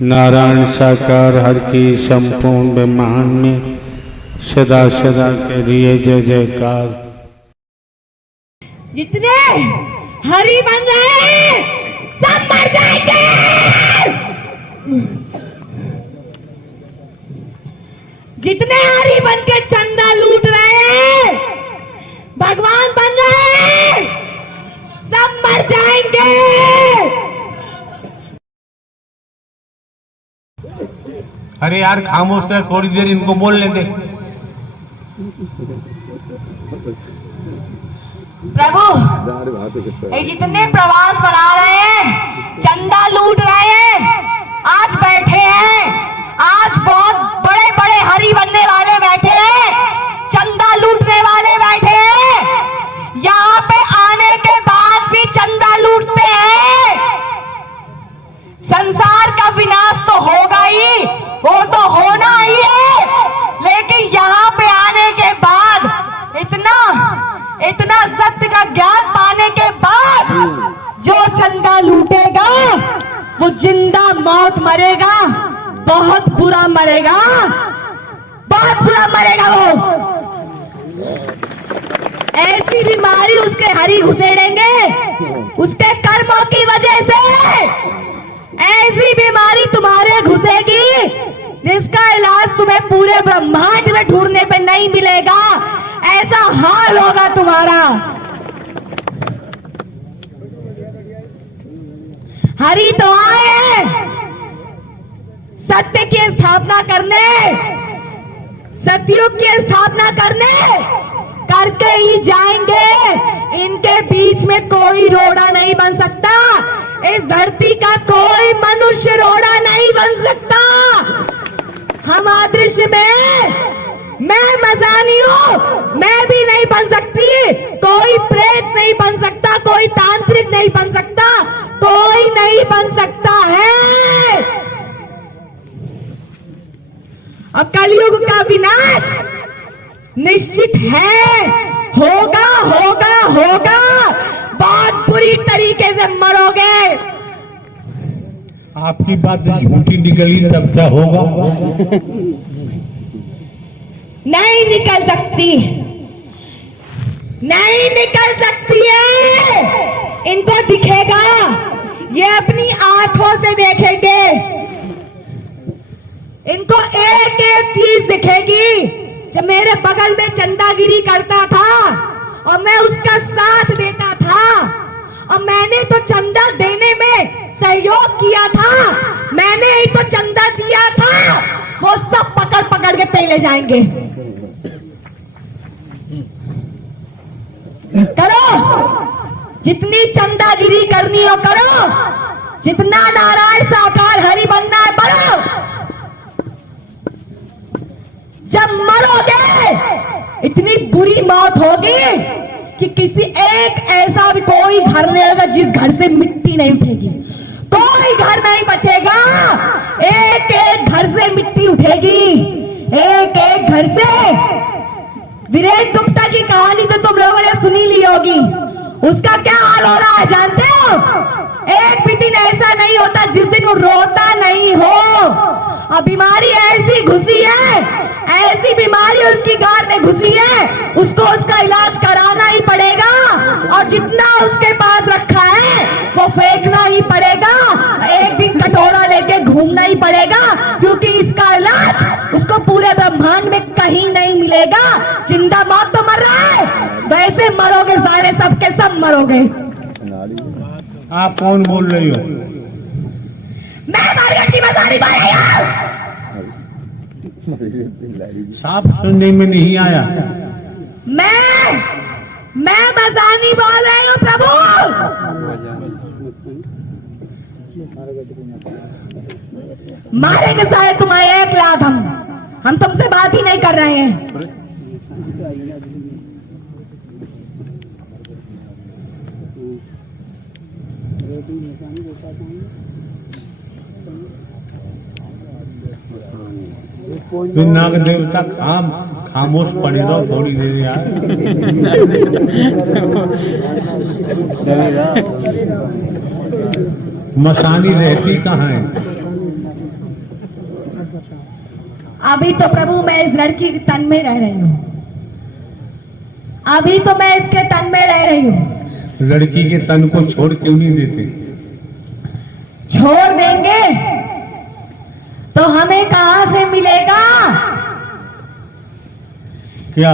नारायण साकार हर की संपूर्ण ब्रह्मांड में सदा सदा के लिए जय जयकार। जितने हरि बन रहे हैं सब मर जाएंगे। जितने हरि बन के चंदा लूट रहे हैं, भगवान बन रहे हैं, सब मर जाएंगे। अरे यार खामोश है, थोड़ी देर इनको बोलने दे। प्रभु, ये जितने प्रवास बना रहे हैं, चंदा लूट रहे हैं, आज बैठे हैं, आज बहुत बड़े बड़े हरि बनने वाले बैठे हैं, चंदा लूटने वाले बैठे हैं। यहाँ पे आने के बाद भी चंदा लूटते हैं। संसार का विनाश तो होगा ही, वो तो होना ही है, लेकिन यहाँ पे आने के बाद इतना सत्य का ज्ञान पाने के बाद जो चंदा लूटेगा वो जिंदा मौत मरेगा, बहुत बुरा मरेगा, बहुत बुरा मरेगा। वो ऐसी बीमारी उसके हरि घुसेड़ेंगे, उसके कर्मों की वजह से ऐसी बीमारी तुम्हारे घुसेगी जिसका इलाज तुम्हें पूरे ब्रह्मांड में ढूंढने पे नहीं मिलेगा। ऐसा हाल होगा तुम्हारा। हरि तो आए हैं सत्य की स्थापना करने, सतयुग की स्थापना करने, करके ही जाएंगे। इनके बीच में कोई रोड़ा नहीं बन सकता। इस धरती का कोई मनुष्य रोड़ा नहीं बन सकता। हम अदृश्य में मैं मजानी हूँ, मैं भी नहीं बन सकती। कोई प्रेत नहीं बन सकता, कोई तांत्रिक नहीं बन सकता, कोई नहीं बन सकता है। और कलयुग का विनाश निश्चित है, होगा होगा होगा। बहुत बुरी तरीके से मरोगे। आपकी बात झूठी निकली तब क्या होगा? नहीं निकल सकती, नहीं निकल सकती है। इनको दिखेगा, ये अपनी आंखों से देखेंगे। इनको एक एक चीज दिखेगी। जब मेरे बगल में चंदागिरी करता था और मैं उसका साथ देता था, और मैंने तो चंदा देने में सहयोग किया था, मैंने ही तो चंदा दिया था, वो सब पकड़ पकड़ के पहले जाएंगे। करो, जितनी चंदागिरी करनी हो करो, जितना नारायण साकार हरि बनना है बनो। जब मरोगे इतनी बुरी मौत होगी कि किसी एक ऐसा भी कोई घर नहीं होगा जिस घर से मिट्टी नहीं उठेगी। कोई घर नहीं बचेगा, एक एक घर से मिट्टी उठेगी, एक एक घर से। वीरेंद्र गुप्ता की कहानी तो तुम लोगों ने सुनी ली होगी। उसका क्या हाल हो रहा है जानते हो? एक भी दिन ऐसा नहीं होता जिस दिन वो रोता नहीं हो। और बीमारी ऐसी घुसी है, ऐसी बीमारी उसकी गार में घुसी है, उसको उसका इलाज कराना ही पड़ेगा। और जितना उसके पास रखा है वो फेंकना ही पड़ेगा। एक दिन कटोरा लेके घूमना ही पड़ेगा, क्योंकि इसका इलाज उसको पूरे ब्रह्मांड में कहीं नहीं मिलेगा। जिंदा मौत तो मर रहा है, वैसे मरोगे साले, सबके सब मरोगे। आप कौन बोल रही हो? मैं मारगट्टी मसानी बोल रही हूँ। साफ सुनने में नहीं आया। मैं मसानी बोल रही हूँ प्रभु। मारेंगे सारे तुम्हारे एक लाख। हम तुमसे बात ही नहीं कर रहे हैं। नाग देवता खामोश पड़े रहो थोड़ी देर यार। मसानी रहती कहाँ है? अभी तो प्रभु मैं इस लड़की के तन में रह रही हूँ, अभी तो मैं इसके तन में रह रही हूँ। लड़की के तन को छोड़ क्यों नहीं देते? छोड़ देंगे तो हमें कहां से मिलेगा क्या?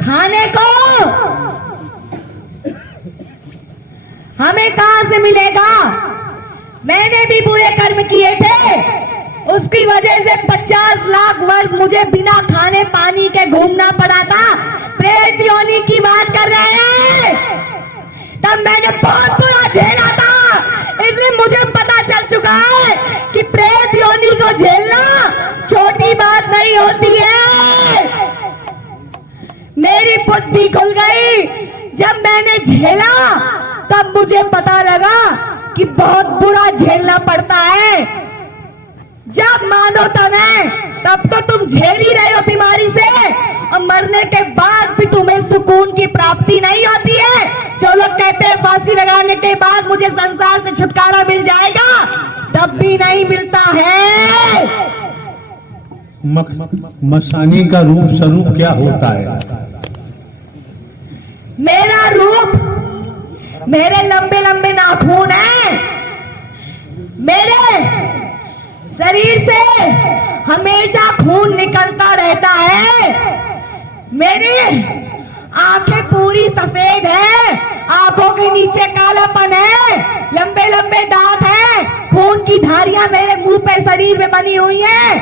खाने को हमें कहां से मिलेगा? मैंने भी बुरे कर्म किए थे, उसकी वजह से 50 लाख वर्ष मुझे बिना खाने पानी के घूमना पड़ा था। प्रेत योनि की बात कर रहे हैं, तब मैंने बहुत बुरा झेला था, इसलिए मुझे पता चल चुका है कि प्रेत योनि को झेलना छोटी बात नहीं होती है। मेरी बुद्धि खुल गई, जब मैंने झेला तब मुझे पता लगा कि बहुत बुरा झेलना पड़ता है। जब मानो तब है, तब तो तुम झेल ही रहे हो बीमारी से, और मरने के बाद भी तुम्हें सुकून की प्राप्ति नहीं होती है। जो लोग कहते हैं फांसी लगाने के बाद मुझे संसार से छुटकारा मिल जाएगा, तब भी नहीं मिलता है। मसानी का रूप स्वरूप क्या होता है? मेरा रूप, मेरे लंबे लंबे नाखून हैं, मेरे शरीर से हमेशा खून निकलता रहता है, मेरी आंखें पूरी सफेद है, आंखों के नीचे कालापन है, लंबे लंबे दांत हैं, खून की धारियां मेरे मुंह पे शरीर में बनी हुई हैं,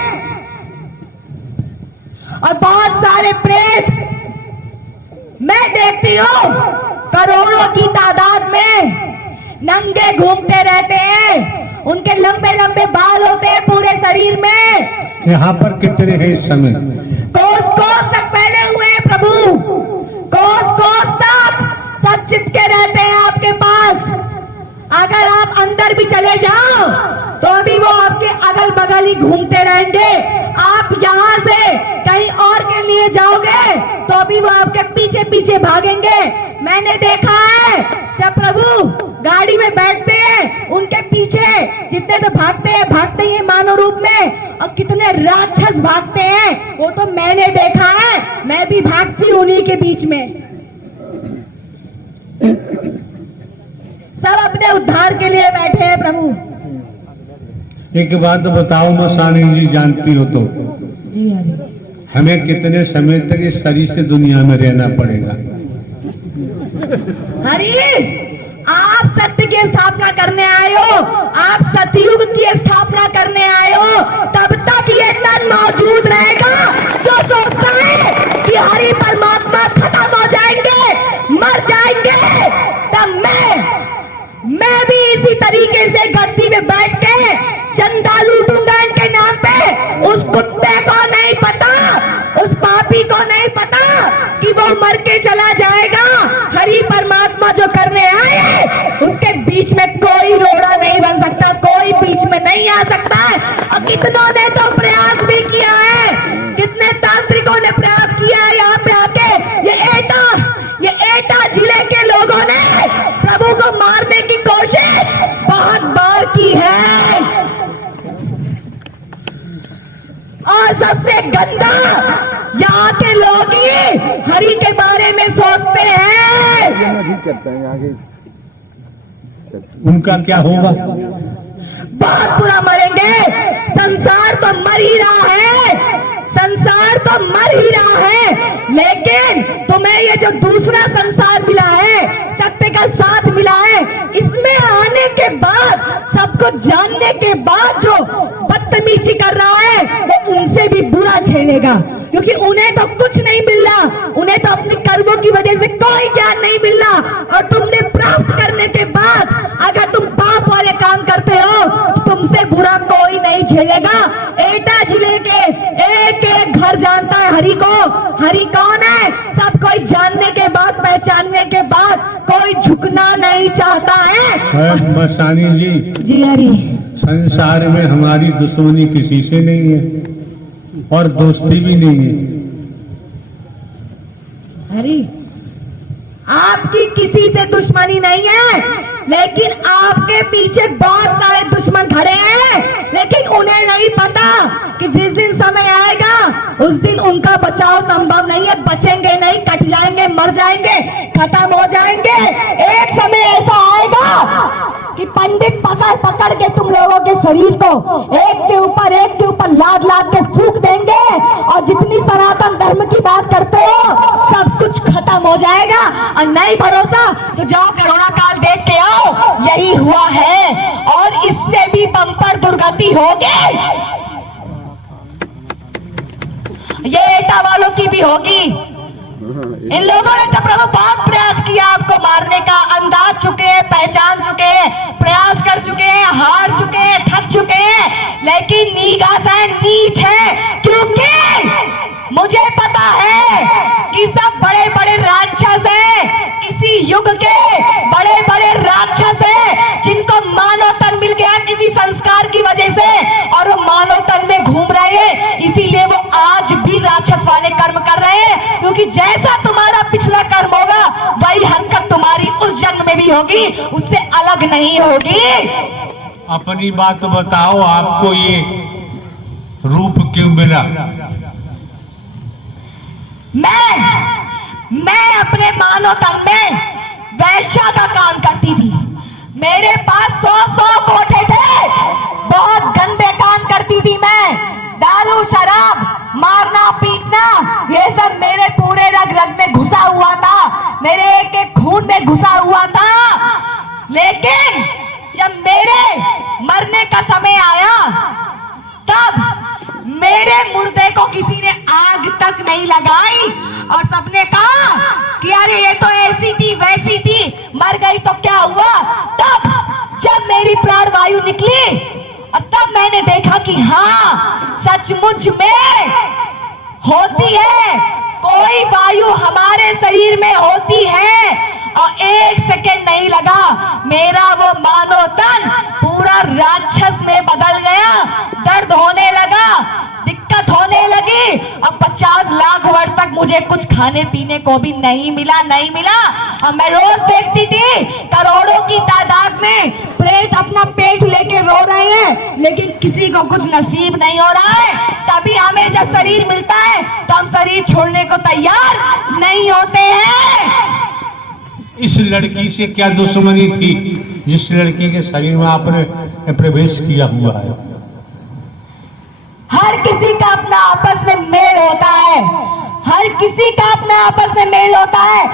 और बहुत सारे प्रेत मैं देखती हूँ करोड़ों की तादाद में नंगे घूमते रहते हैं। उनके लंबे लंबे बाल होते हैं पूरे शरीर में। यहाँ पर कितने हैं इस समय? कोस कोस तक फैले हुए हैं प्रभु, कोस कोस तक सब चिपके रहते हैं आपके पास। अगर आप अंदर भी चले जाओ तो भी वो आपके अगल बगल ही घूमते रहेंगे। आप यहाँ से कहीं और के लिए जाओगे तो भी वो आपके पीछे पीछे भागेंगे। मैंने देखा है जब प्रभु गाड़ी में बैठते हैं, उनके पीछे जितने तो भागते हैं मानव रूप में, और कितने राक्षस भागते हैं वो तो मैंने देखा है। मैं भी भागती हूँ उन्हीं के बीच में। सब अपने उद्धार के लिए बैठे हैं प्रभु। एक बात बताओ मसानी जी, जानती हो तो जी हरि, हमें कितने समय तक इस शरीर से दुनिया में रहना पड़ेगा? हरि, आप सत्य की स्थापना करने आए हो, आप सतयुग की स्थापना करने आए हो, तब तक ये तन मौजूद रहेगा। जो सोचता है कि हरि परमात्मा खत्म हो जाएंगे, मर जाएंगे, तब मैं भी इसी तरीके से गद्दी में बैठ के चंदा लूटूंगा इनके नाम पे। उस कुत्ते को नहीं पता, उस पापी को नहीं पता कि वो मर के चला जाएगा। हरि परमात्मा जो करने आए, उसके बीच में कोई रोड़ा नहीं बन सकता, कोई बीच में नहीं आ सकता है। और कितनों ने तो प्रयास भी किया है, कितने तांत्रिकों ने प्रयास किया है यहाँ पे आके। ये एटा जिले के लोगों ने प्रभु को मारने की कोशिश बहुत बार की है, और सबसे गंदा यहाँ के लोग ही हरि के बारे में सोचते हैं। उनका क्या होगा? बहुत बुरा मरेंगे। संसार तो मर ही रहा है, संसार तो मर ही रहा है, लेकिन तुम्हें ये जो दूसरा संसार मिला है, सत्य का साथ मिला है, इसमें आने के बाद, सबको जानने के बाद जो बदतमीजी कर रहा है, वो उनसे भी बुरा झेलेगा, क्योंकि उन्हें तो कुछ नहीं मिल रहा, उन्हें तो अपने कर्मों की वजह से कोई ज्ञान नहीं मिल रहा। और तुमने प्राप्त करने के बाद अगर तुम पाप वाले काम करते हो, तो तुमसे बुरा कोई नहीं झेलेगा। एटा जिले के एक एक घर जानता है हरि को। हरि कौन है, सब कोई जानने के बाद, पहचानने के बाद कोई झुकना नहीं चाहता है। मसानी जी हरि, संसार में हमारी दुश्मनी किसी से नहीं है और दोस्ती भी नहीं है। हरि, आपकी किसी से दुश्मनी नहीं है, लेकिन आपके पीछे बहुत सारे दुश्मन खड़े हैं, लेकिन उन्हें नहीं पता कि जिस दिन समय आएगा खत्म हो जाएंगे। एक समय ऐसा आएगा कि पंडित पकड़ पकड़ के तुम लोगों के शरीर को एक के ऊपर लाद लाद के फूंक देंगे, और जितनी सनातन धर्म की बात करते हो सब कुछ खत्म हो जाएगा। और नहीं भरोसा तो जाओ कोरोना काल देख के आओ, यही हुआ है और इससे भी बम्पर दुर्गति होगी। ये एटा वालों की भी होगी। इन लोगों ने तो प्रभु बहुत प्रयास किया आपको मारने का, अंदाज चुके हैं, पहचान चुके हैं, प्रयास कर चुके हैं, हार चुके हैं, थक चुके हैं, लेकिन निगाह नीच है। क्योंकि मुझे पता है कि सब बड़े बड़े राक्षस हैं, इसी युग के बड़े बड़े राक्षस हैं जिनको मानव तन मिल गया किसी संस्कार की वजह से, और वो मानव तन में घूम रहे हैं, इसीलिए वो आज भी राक्षस वाले कर्म कर रहे हैं। क्योंकि जैसा तुम्हारा पिछला कर्म होगा वही हरकत तुम्हारी उस जन्म में भी होगी, उससे अलग नहीं होगी। अपनी बात बताओ, आपको ये रूप क्यों मिला? मैं अपने मानव तन में वैश्या का काम करती थी। मेरे पास 100 कोठे थे, बहुत गंदे काम करती थी मैं। दारू शराब मारना पीटना ये सब मेरे पूरे रग रग में घुसा हुआ था, मेरे एक एक खून में घुसा हुआ था। लेकिन जब मेरे मरने का समय आया तब मेरे मुर्दे को किसी ने आग तक नहीं लगाई, और सबने कहा कि अरे ये तो ऐसी थी वैसी थी, मर गई तो क्या हुआ। तब जब मेरी प्राण वायु निकली और तब मैंने देखा कि हाँ सचमुच में होती है, कोई वायु हमारे शरीर में होती है। और एक सेकंड नहीं लगा, मेरा वो मानव तन पूरा राक्षस में बदल गया। दर्द होने लगा, दिक्कत होने लगी, अब 50 लाख वर्ष तक मुझे कुछ खाने पीने को भी नहीं मिला। और मैं रोज देखती थी करोड़ों की तादाद में प्रेत अपना पेट लेके रो रहे हैं, लेकिन किसी को कुछ नसीब नहीं हो रहा है। तभी हमें जब शरीर मिलता है तो हम शरीर छोड़ने को तैयार नहीं होते हैं। इस लड़की से क्या दुश्मनी थी जिस लड़की के शरीर में आपने प्रवेश किया हुआ है? हर किसी का अपना आपस में मेल होता है, हर किसी का अपना आपस में मेल होता है।